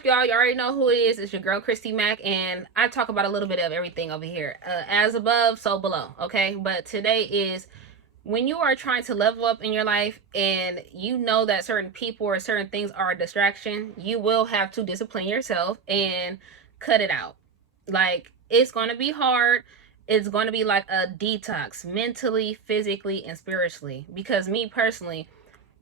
up, y'all? You already know who it is. It's your girl, Christy Mack, and I talk about a little bit of everything over here. As above, so below, okay? But today is when you are trying to level up in your life and you know that certain people or certain things are a distraction, you will have to discipline yourself and cut it out. Like, it's going to be hard. It's going to be like a detox mentally, physically, and spiritually. Because me personally,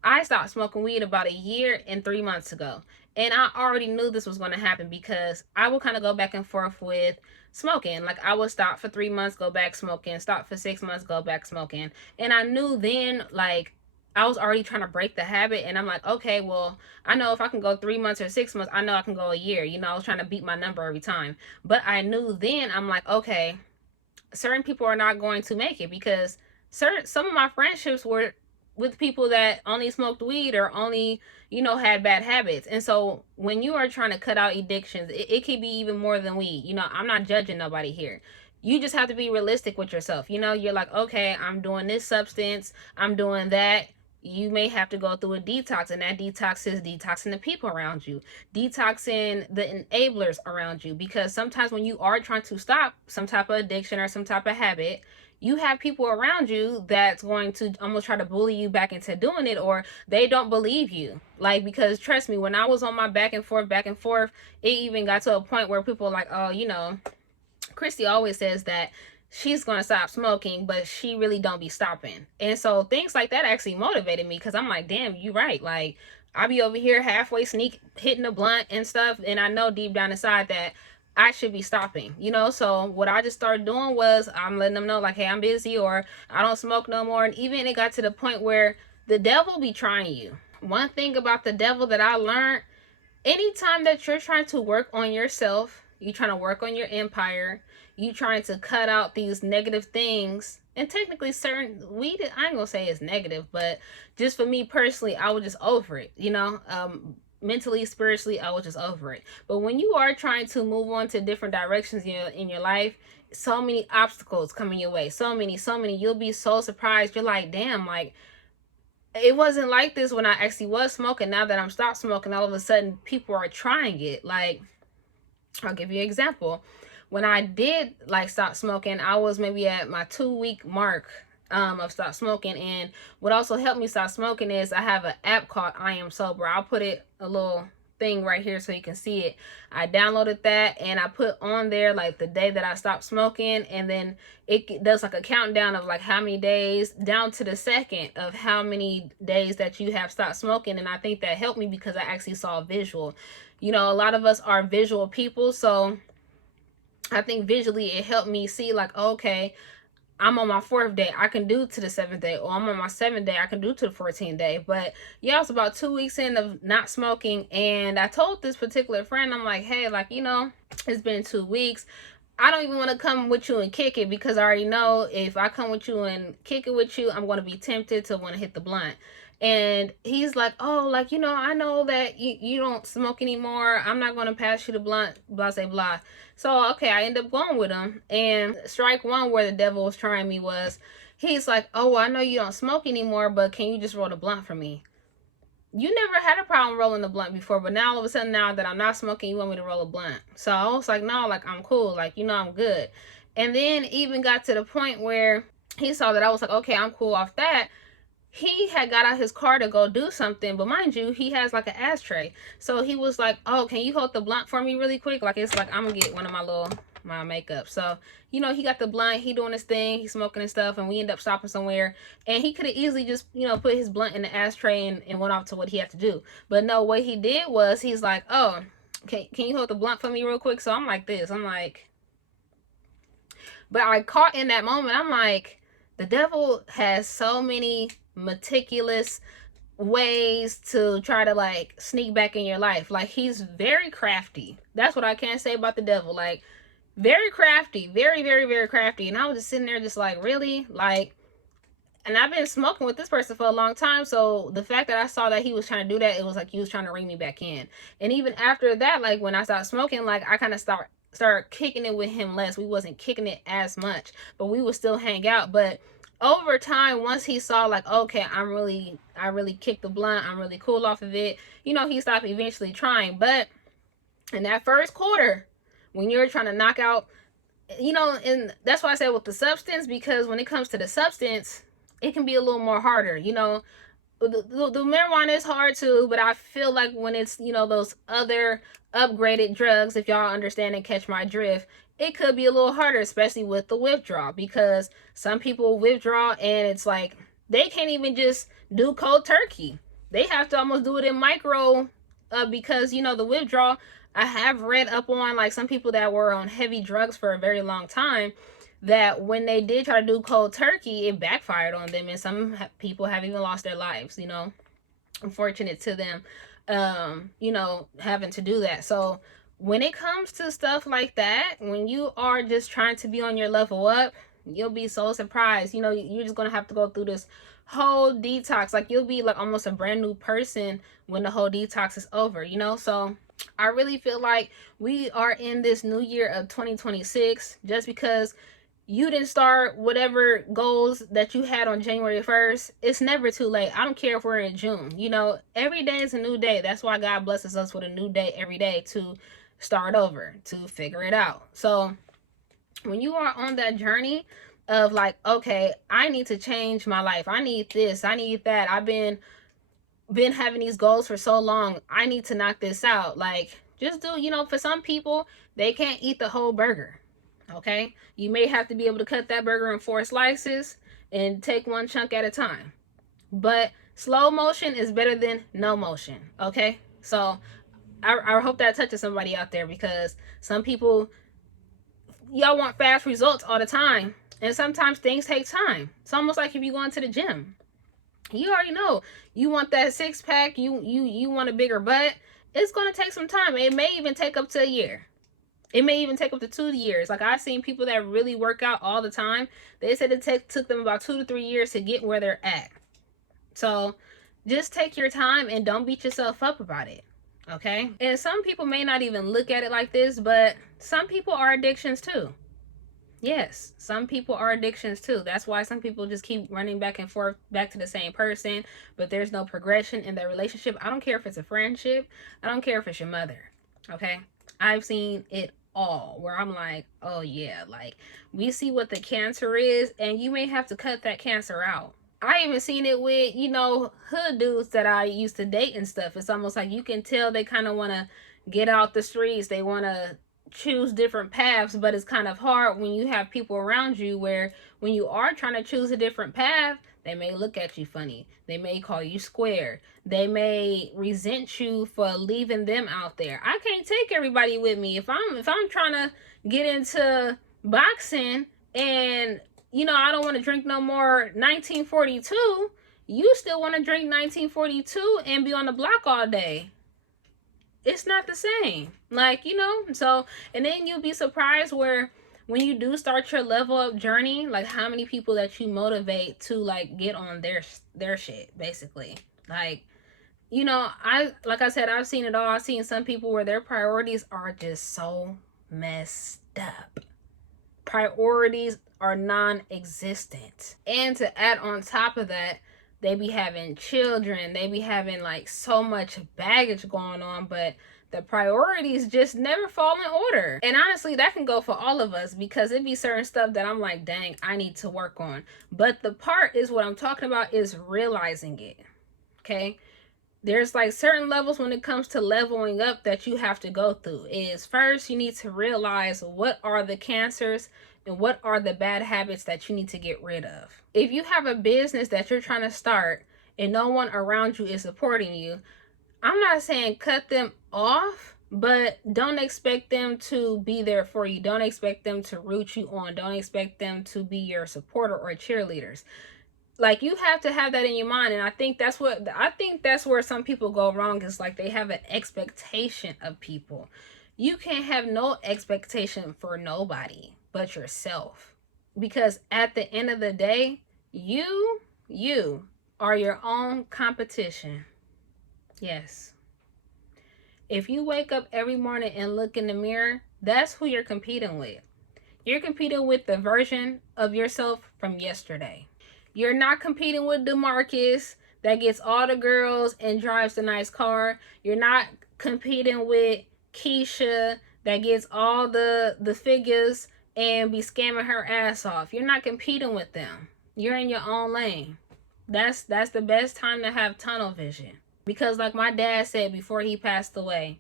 I stopped smoking weed about a year and 3 months ago. And I already knew this was going to happen because I will kind of go back and forth with smoking. Like, I would stop for 3 months, go back smoking, stop for 6 months, go back smoking. And I knew then, like, I was already trying to break the habit. And I'm like, okay, well, I know if I can go 3 months or 6 months, I know I can go a year. You know, I was trying to beat my number every time. But I knew then, I'm like, okay, certain people are not going to make it because some of my friendships were with people that only smoked weed or only, had bad habits. And so when you are trying to cut out addictions, it could be even more than weed. I'm not judging nobody here. You just have to be realistic with yourself. You're like, okay, I'm doing this substance, I'm doing that. You may have to go through a detox, and that detox is detoxing the people around you, detoxing the enablers around you. Because sometimes when you are trying to stop some type of addiction or some type of habit, you have people around you that's going to almost try to bully you back into doing it, or they don't believe you. Like, because trust me, when I was on my back and forth, it even got to a point where people were like, oh, Christy always says that she's going to stop smoking, but she really don't be stopping. And so things like that actually motivated me, because I'm like, damn, you right. Like, I be over here halfway sneak hitting the blunt and stuff, and I know deep down inside that I should be stopping. So what I just started doing was I'm letting them know, like, hey, I'm busy, or I don't smoke no more. And even it got to the point where the devil be trying you. One thing about the devil that I learned, anytime that you're trying to work on yourself, you're trying to work on your empire, you trying to cut out these negative things. And technically, certain weed, I ain't gonna say it's negative, but just for me personally, I was just over it. Mentally, spiritually, I was just over it. But when you are trying to move on to different directions in your life, so many obstacles coming your way, so many, you'll be so surprised. You're like, damn, like, it wasn't like this when I actually was smoking. Now that I'm stopped smoking, all of a sudden people are trying it. Like, I'll give you an example. When I did like stop smoking, I was maybe at my 2 week mark of stop smoking. And what also helped me stop smoking is I have an app called I Am Sober. I'll put it a little thing right here so you can see it. I downloaded that and I put on there like the day that I stopped smoking, and then it does like a countdown of like how many days down to the second of how many days that you have stopped smoking. And I think that helped me because I actually saw a visual. A lot of us are visual people, so I think visually it helped me see like, okay, I'm on my 4th day, I can do to the 7th day, or I'm on my 7th day, I can do to the 14th day. But yeah, it's about 2 weeks in of not smoking, and I told this particular friend, I'm like, hey, like, it's been 2 weeks. I don't even want to come with you and kick it, because I already know if I come with you and kick it with you, I'm going to be tempted to want to hit the blunt. And he's like, oh, like, I know that you don't smoke anymore. I'm not going to pass you the blunt, blah, blah, blah. So, okay, I end up going with him. And strike one where the devil was trying me was, he's like, oh, well, I know you don't smoke anymore, but can you just roll the blunt for me? You never had a problem rolling the blunt before, but now all of a sudden, now that I'm not smoking, you want me to roll a blunt. So I was like, no, like, I'm cool. Like, I'm good. And then even got to the point where he saw that I was like, okay, I'm cool off that. He had got out his car to go do something, but mind you, he has like an ashtray. So he was like, oh, can you hold the blunt for me really quick? Like, it's like, I'm gonna get one of my makeup. So, he got the blunt, he doing his thing, he's smoking and stuff, and we end up stopping somewhere. And he could have easily just, put his blunt in the ashtray and went off to what he had to do. But no, what he did was he's like, oh, can you hold the blunt for me real quick? So I'm like this. I'm like, but I caught in that moment, I'm like, the devil has so many meticulous ways to try to like sneak back in your life. Like, he's very crafty. That's what I can say about the devil. Like, very crafty, very, very, very crafty. And I was just sitting there just like, really? Like, and I've been smoking with this person for a long time, so the fact that I saw that he was trying to do that, it was like he was trying to ring me back in. And even after that, like, when I stopped smoking, like, I kind of start kicking it with him less. We wasn't kicking it as much, but we would still hang out. But over time, once he saw like, okay, I really kicked the blunt, I'm really cool off of it, he stopped eventually trying. But In that first quarter, when you're trying to knock out, and that's why I said with the substance, because when it comes to the substance, it can be a little more harder. The marijuana is hard too, but I feel like when it's, those other upgraded drugs, if y'all understand and catch my drift, it could be a little harder, especially with the withdrawal, because some people withdraw and it's like they can't even just do cold turkey. They have to almost do it in micro, because, the withdrawal, I have read up on like some people that were on heavy drugs for a very long time, that when they did try to do cold turkey, it backfired on them, and some people have even lost their lives. Unfortunate to them, having to do that. So when it comes to stuff like that, when you are just trying to be on your level up, you'll be so surprised. You're just gonna have to go through this whole detox. Like, you'll be like almost a brand new person when the whole detox is over. So I really feel like we are in this new year of 2026, just because you didn't start whatever goals that you had on January 1st, it's never too late. I don't care if we're in June. Every day is a new day. That's why God blesses us with a new day every day to start over, to figure it out. So when you are on that journey of like, okay, I need to change my life. I need this. I need that. I've been having these goals for so long. I need to knock this out. Like, just do, for some people, they can't eat the whole burger. Okay, you may have to be able to cut that burger in 4 slices and take one chunk at a time, but slow motion is better than no motion. Okay, so I hope that touches somebody out there, because some people, y'all want fast results all the time, and sometimes things take time. It's almost like if you go into the gym, you already know you want that 6-pack, you want a bigger butt. It's going to take some time. It may even take up to a year. It may even take up to 2 years. Like, I've seen people that really work out all the time. They said it took them about 2 to 3 years to get where they're at. So just take your time and don't beat yourself up about it. Okay? And some people may not even look at it like this, but some people are addictions too. Yes, some people are addictions too. That's why some people just keep running back and forth back to the same person, but there's no progression in their relationship. I don't care if it's a friendship. I don't care if it's your mother. Okay? I've seen it all, where I'm like, oh yeah, like, we see what the cancer is, and you may have to cut that cancer out. I even seen it with, hood dudes that I used to date and stuff. It's almost like you can tell they kind of want to get out the streets. They want to choose different paths, but it's kind of hard when you have people around you where when you are trying to choose a different path, they may look at you funny. They may call you square. They may resent you for leaving them out there. I can't take everybody with me. If I'm trying to get into boxing and I don't want to drink no more 1942, you still want to drink 1942 and be on the block all day. It's not the same. Like, so, and then you'll be surprised where when you do start your level up journey, like how many people that you motivate to like get on their shit, basically. Like, like I said, I've seen it all. I've seen some people where their priorities are just so messed up. Priorities are non-existent. And to add on top of that, they be having children. They be having like so much baggage going on, but the priorities just never fall in order. And honestly, that can go for all of us, because it be certain stuff that I'm like, dang, I need to work on. But the part is what I'm talking about is realizing it. Okay? There's like certain levels when it comes to leveling up that you have to go through. Is first, you need to realize what are the cancers and what are the bad habits that you need to get rid of. If you have a business that you're trying to start and no one around you is supporting you, I'm not saying cut them off, but don't expect them to be there for you. Don't expect them to root you on. Don't expect them to be your supporter or cheerleaders. Like, you have to have that in your mind. And I think that's where some people go wrong, is like they have an expectation of people. You can't have no expectation for nobody but yourself, because at the end of the day, you are your own competition. Yes. If you wake up every morning and look in the mirror, that's who you're competing with. You're competing with the version of yourself from yesterday. You're not competing with DeMarcus that gets all the girls and drives the nice car. You're not competing with Keisha that gets all the figures and be scamming her ass off. You're not competing with them. You're in your own lane. That's the best time to have tunnel vision. Because like my dad said before he passed away,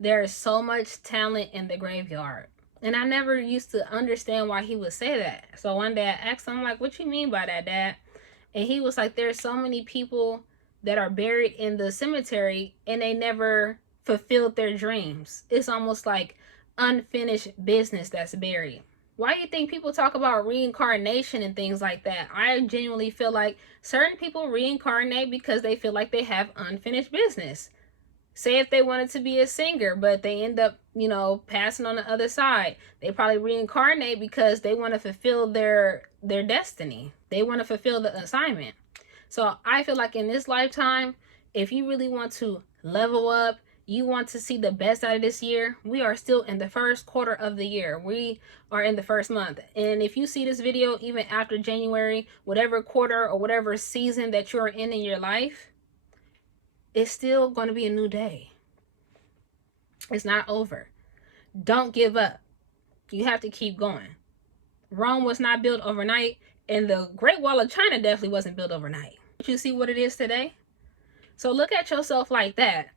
there is so much talent in the graveyard. And I never used to understand why he would say that. So one day I asked him, like, what you mean by that, Dad? And he was like, there's so many people that are buried in the cemetery and they never fulfilled their dreams. It's almost like unfinished business that's buried. Why do you think people talk about reincarnation and things like that? I genuinely feel like certain people reincarnate because they feel like they have unfinished business. Say if they wanted to be a singer, but they end up, passing on the other side. They probably reincarnate because they want to fulfill their destiny. They want to fulfill the assignment. So I feel like in this lifetime, if you really want to level up, you want to see the best out of this year, we are still in the first quarter of the year. We are in the first month. And if you see this video, even after January, whatever quarter or whatever season that you're in your life, it's still going to be a new day. It's not over. Don't give up. You have to keep going. Rome was not built overnight, and the Great Wall of China definitely wasn't built overnight. You see what it is today? So look at yourself like that.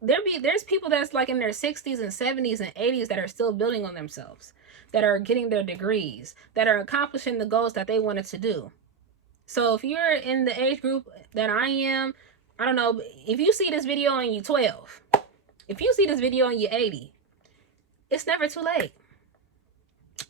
There's people that's like in their 60s and 70s and 80s that are still building on themselves, that are getting their degrees, that are accomplishing the goals that they wanted to do. So if you're in the age group that I am, I don't know, if you see this video and you're 12, if you see this video and you're 80, it's never too late.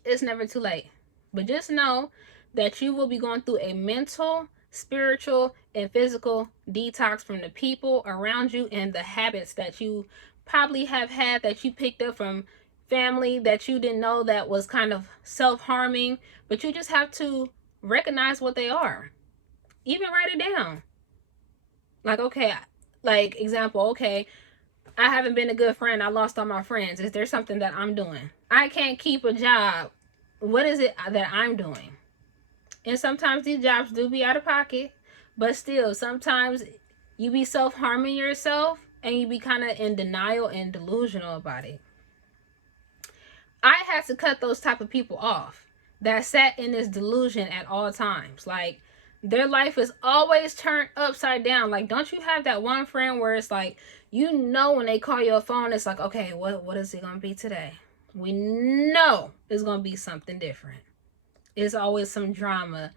It's never too late. But just know that you will be going through a mental, spiritual, and physical detox from the people around you and the habits that you probably have had that you picked up from family that you didn't know that was kind of self-harming, but you just have to recognize what they are. Even write it down. Like, okay, like example, okay, I haven't been a good friend. I lost all my friends. Is there something that I'm doing? I can't keep a job. What is it that I'm doing? And sometimes these jobs do be out of pocket, but still, sometimes you be self-harming yourself and you be kind of in denial and delusional about it. I had to cut those type of people off that sat in this delusion at all times. Like, their life is always turned upside down. Like, don't you have that one friend where it's like, when they call your phone, it's like, okay, what is it going to be today? We know it's going to be something different. It's always some drama.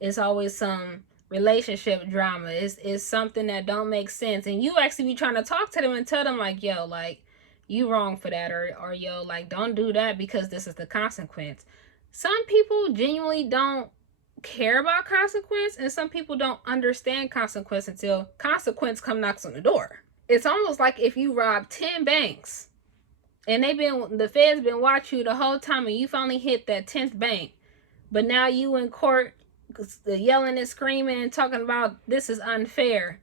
It's always some relationship drama. It's something that don't make sense. And you actually be trying to talk to them and tell them like, yo, like, you wrong for that. Or yo, like, don't do that because this is the consequence. Some people genuinely don't care about consequence, and some people don't understand consequence until consequence knocks on the door. It's almost like if you rob 10 banks and the feds been watching you the whole time and you finally hit that 10th bank, but now you in court yelling and screaming and talking about this is unfair.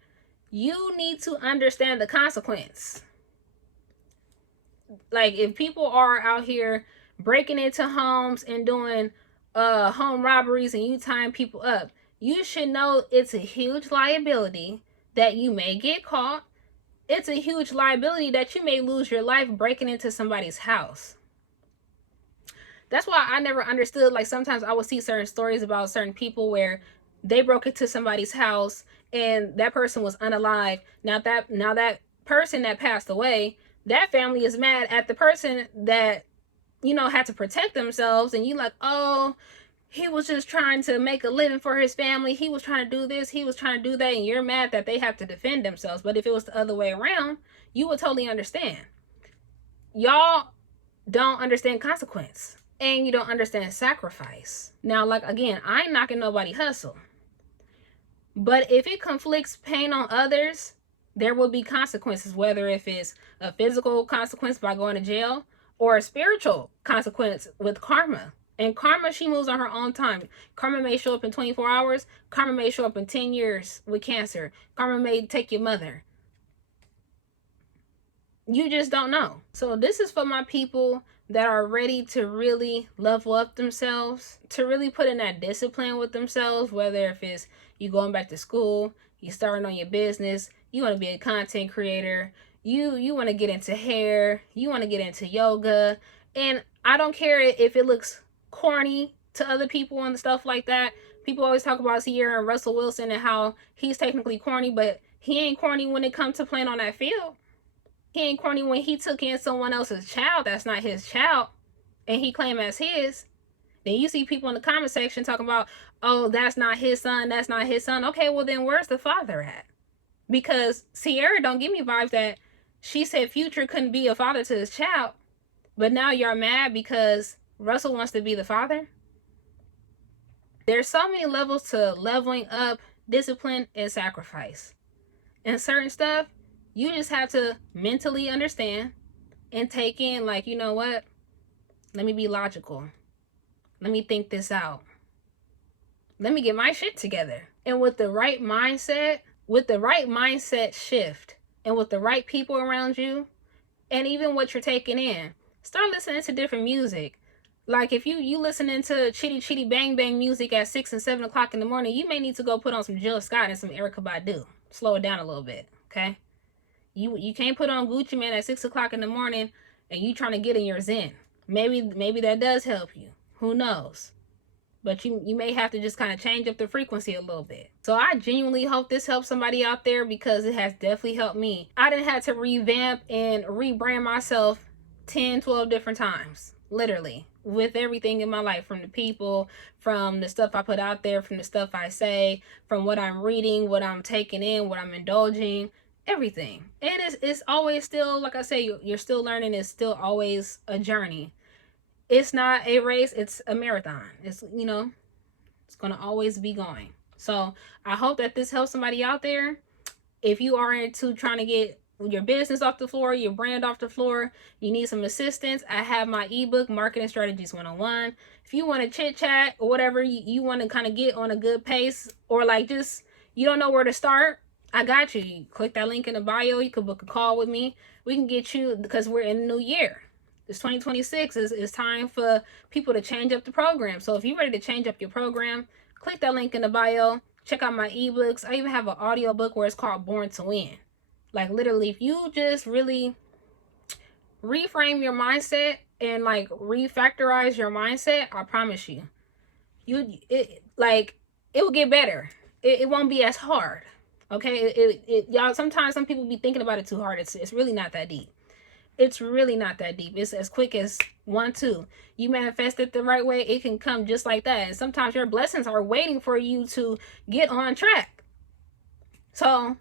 You need to understand the consequence. Like, if people are out here breaking into homes and doing home robberies and you tying people up, you should know it's a huge liability that you may get caught. It's a huge liability that you may lose your life breaking into somebody's house. That's why I never understood, like, sometimes I would see certain stories about certain people where they broke into somebody's house and that person was unalive. Now that person that passed away, that family is mad at the person that, had to protect themselves, and you like, oh, he was just trying to make a living for his family. He was trying to do this. He was trying to do that. And you're mad that they have to defend themselves. But if it was the other way around, you would totally understand. Y'all don't understand consequence. And you don't understand sacrifice. Now, like, again, I ain't knocking nobody hustle. But if it conflicts pain on others, there will be consequences. Whether if it's a physical consequence by going to jail or a spiritual consequence with karma. And karma, she moves on her own time. Karma may show up in 24 hours. Karma may show up in 10 years with cancer. Karma may take your mother. You just don't know. So this is for my people that are ready to really level up themselves, to really put in that discipline with themselves, whether if it's you going back to school, you starting on your business, you want to be a content creator, You want to get into hair, you want to get into yoga, and I don't care if it looks corny to other people and stuff like that. People always talk about Ciara and Russell Wilson and how he's technically corny, but he ain't corny when it comes to playing on that field. He ain't corny when he took in someone else's child that's not his child and he claimed as his. Then you see people in the comment section talking about, oh, that's not his son, that's not his son. Okay, well then where's the father at? Because Ciara don't give me vibes that she said Future couldn't be a father to his child, but now you're mad because Russell wants to be the father. There's so many levels to leveling up, discipline, and sacrifice. And certain stuff, you just have to mentally understand and take in, like, you know what? Let me be logical. Let me think this out. Let me get my shit together. And with the right mindset shift, and with the right people around you, and even what you're taking in, start listening to different music. Like if you listening to chitty chitty bang bang music at 6 and 7 o'clock in the morning, you may need to go put on some Jill Scott and some Erykah Badu. Slow it down a little bit, okay? You can't put on Gucci Mane at 6 o'clock in the morning and you trying to get in your zen. Maybe that does help you. Who knows? But you may have to just kind of change up the frequency a little bit. So I genuinely hope this helps somebody out there because it has definitely helped me. I didn't have to revamp and rebrand myself 10, 12 different times. Literally. With everything in my life, from the people, from the stuff I put out there, from the stuff I say, from what I'm reading, what I'm taking in, what I'm indulging, everything. And it's always still, like I say, you're still learning. It's still always a journey. It's not a race, it's a marathon. It's, you know, it's going to always be going. So I hope that this helps somebody out there. If you are into trying to get your business off the floor, your brand off the floor, you need some assistance, I have my ebook, Marketing Strategies 101. If you want to chit chat or whatever, you want to kind of get on a good pace, or like just, you don't know where to start, I got you. You click that link in the bio. You can book a call with me. We can get you, because we're in the new year. It's 2026. It's time for people to change up the program. So if you're ready to change up your program, click that link in the bio. Check out my ebooks. I even have an audio book where it's called Born to Win. Like literally, if you just really reframe your mindset and like refactorize your mindset, I promise you, it will get better. It won't be as hard. Okay, y'all, sometimes some people be thinking about it too hard. It's really not that deep. It's really not that deep. It's as quick as 1, 2. You manifest it the right way, it can come just like that. And sometimes your blessings are waiting for you to get on track. So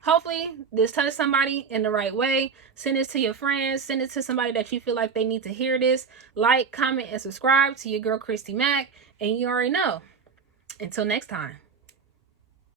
hopefully this touched somebody in the right way. Send this to your friends. Send it to somebody that you feel like they need to hear this. Like, comment, and subscribe to your girl Christy Mack. And you already know. Until next time.